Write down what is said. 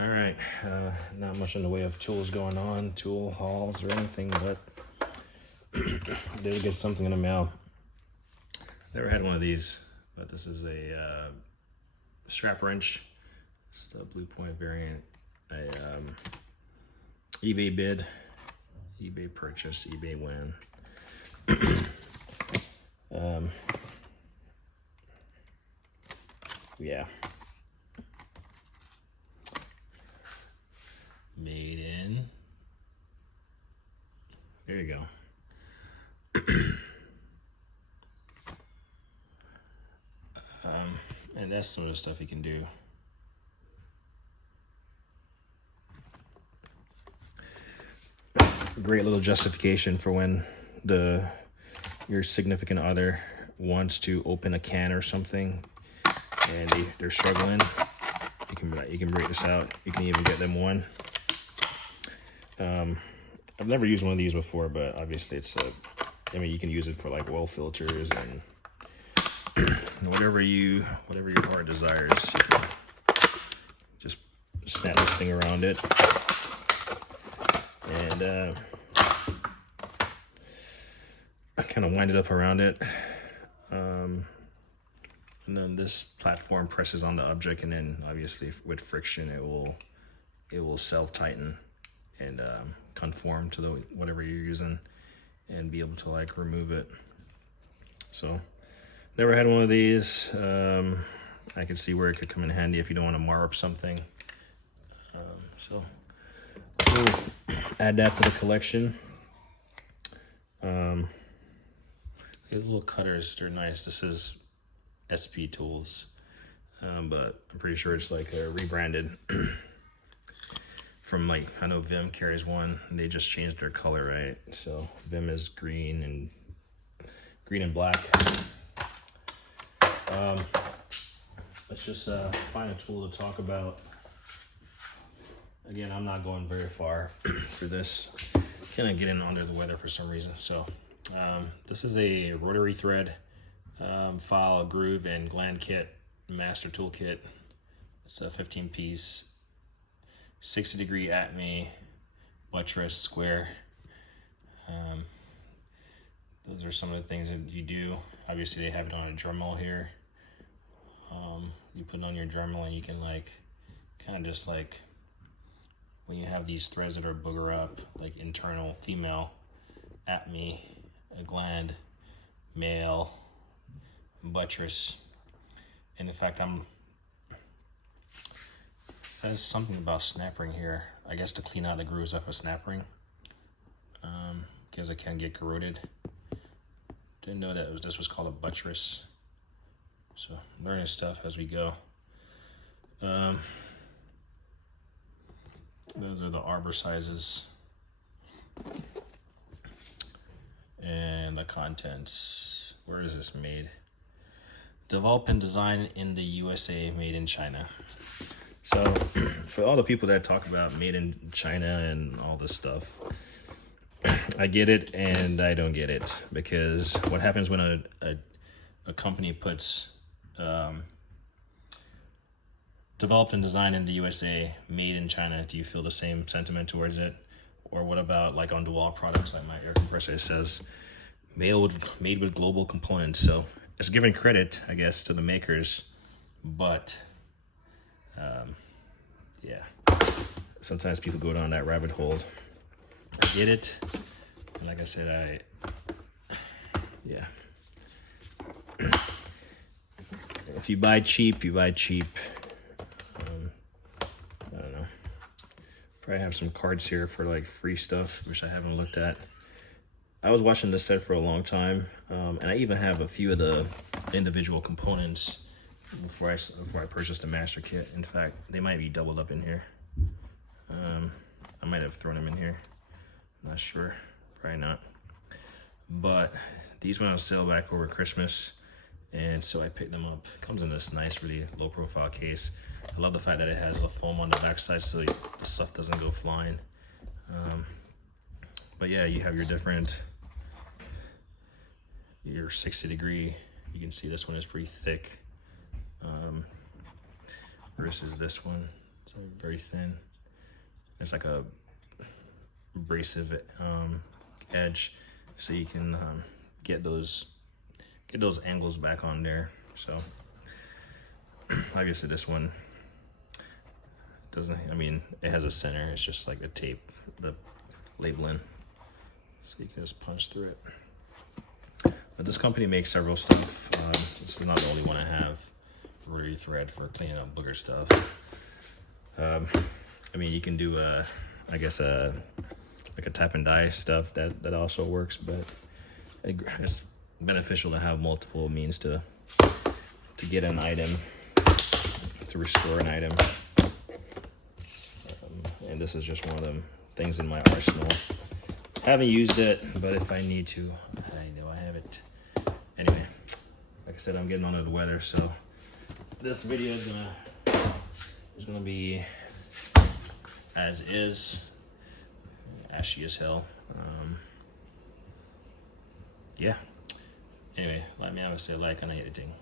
All right, not much in the way of tools going on, tool hauls or anything, but did get something in the mail. Never had one of these, but this is a strap wrench. This is a Blue Point variant. A eBay bid, eBay purchase, eBay win. Yeah. Made in. There you go. And that's some of the stuff you can do. Great little justification for when your significant other wants to open a can or something and they're struggling. You can break this out. You can even get them one. I've never used one of these before, but obviously you can use it for like oil filters and whatever your heart desires. You can just snap this thing around it, and kind of wind it up around it, and then this platform presses on the object, and then obviously with friction it will self-tighten and conform to whatever you're using and be able to like remove it. So never had one of these. I could see where it could come in handy if you don't want to mar up something. So we'll add that to the collection. These little cutters, they're nice. This is SP Tools, but I'm pretty sure it's like rebranded from, like, I know Vim carries one and they just changed their color, right? So Vim is green and black. Let's just find a tool to talk about. Again, I'm not going very far for this. Kind of getting under the weather for some reason. So this is a rotary thread file, groove, and gland kit, master tool kit. It's a 15-piece, 60-degree Acme buttress square. Those are some of the things that you do. Obviously, they have it on a Dremel here. You put it on your Dremel and you can like kind of just like, when you have these threads that are booger up, like internal female Acme, a gland, male, buttress. And in fact, it says something about snap ring here. I guess to clean out the grooves of a snap ring, because it can get corroded. Didn't know that this was called a buttress. So learning stuff as we go. Those are the arbor sizes and the contents. Where is this made? Developed and designed in the USA, made in China. So for all the people that talk about made in China and all this stuff, I get it and I don't get it, because what happens when a company puts developed and designed in the USA, made in China, do you feel the same sentiment towards it? Or what about like on DeWalt products, like my air compressor, it says made with global components. So it's giving credit, I guess, to the makers, but yeah, sometimes people go down that rabbit hole. I get it. And like I said, yeah. If you buy cheap, you buy cheap. I don't know. Probably have some cards here for like free stuff, which I haven't looked at. I was watching this set for a long time, and I even have a few of the individual components before I purchased the master kit. In fact, they might be doubled up in here. I might have thrown them in here. I'm not sure. Probably not. But these went on sale back over Christmas, and so I picked them up. It comes in this nice, really low profile case. I love the fact that it has a foam on the backside so the stuff doesn't go flying. But yeah, you have your 60-degree. You can see this one is pretty thick versus this one. So very thin. It's like a abrasive edge, so you can get those angles back on there. So obviously this one doesn't, I mean, it has a center, it's just like the tape, the labeling, so you can just punch through it. But this company makes several stuff. This is not the only one I have. Rotary thread for cleaning up booger stuff. I mean, you can do I guess like a tap and die stuff that also works, but it's beneficial to have multiple means to get an item, to restore an item. And this is just one of them things in my arsenal. Haven't used it, but if I need to, I know I have it. Anyway, like I said, I'm getting under the weather, so this video is gonna be as is, ashy as hell. Yeah. Anyway, let me obviously like on editing.